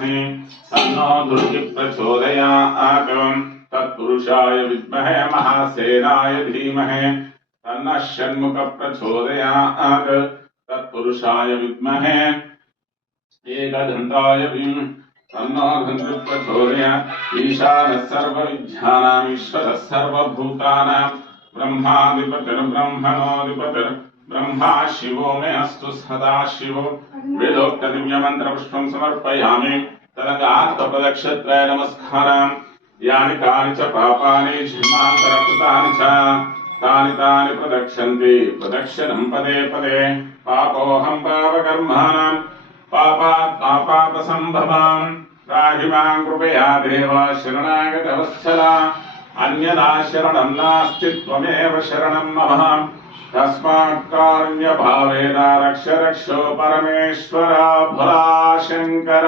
विद्महे तन्नो दुर्गे प्रचोदयात् तत्पुरुषाय विद्महे महासेनाय धीमहि तन्नः षण्मुख प्रचोदयात् तत्पुरुषाय विद्महे एकदन्ताय तन्नो धन्वन्तरि प्रचोदयात् ईशानः सर्वविद्यानां ईश्वरः सर्वभूतानां ब्रह्माधिपतिर्ब्रह्मणोऽधिपतिर्ब्रह्मा शिवो मे अस्तु सदा शिवो वेदोक्त दिव्यमन्त्रपुष्पं समर्पयामि तदङ्गात्मप्रदक्षिणे नमस्कारम् यानि कानि च पापानि जन्मान्तरकृतानि च तानि तानि प्रदक्षन्ति प्रदक्षिणं पदे पदे पापोऽहं पापकर्माणां पापात् पापापसम्भवाम् त्राहि मां कृपया देव शरणागतवत्सला अन्यदा शरणं नास्ति त्वमेव शरणं मम तस्मात् कारुण्यभावेन रक्ष रक्षो परमेश्वर भोला शङ्कर।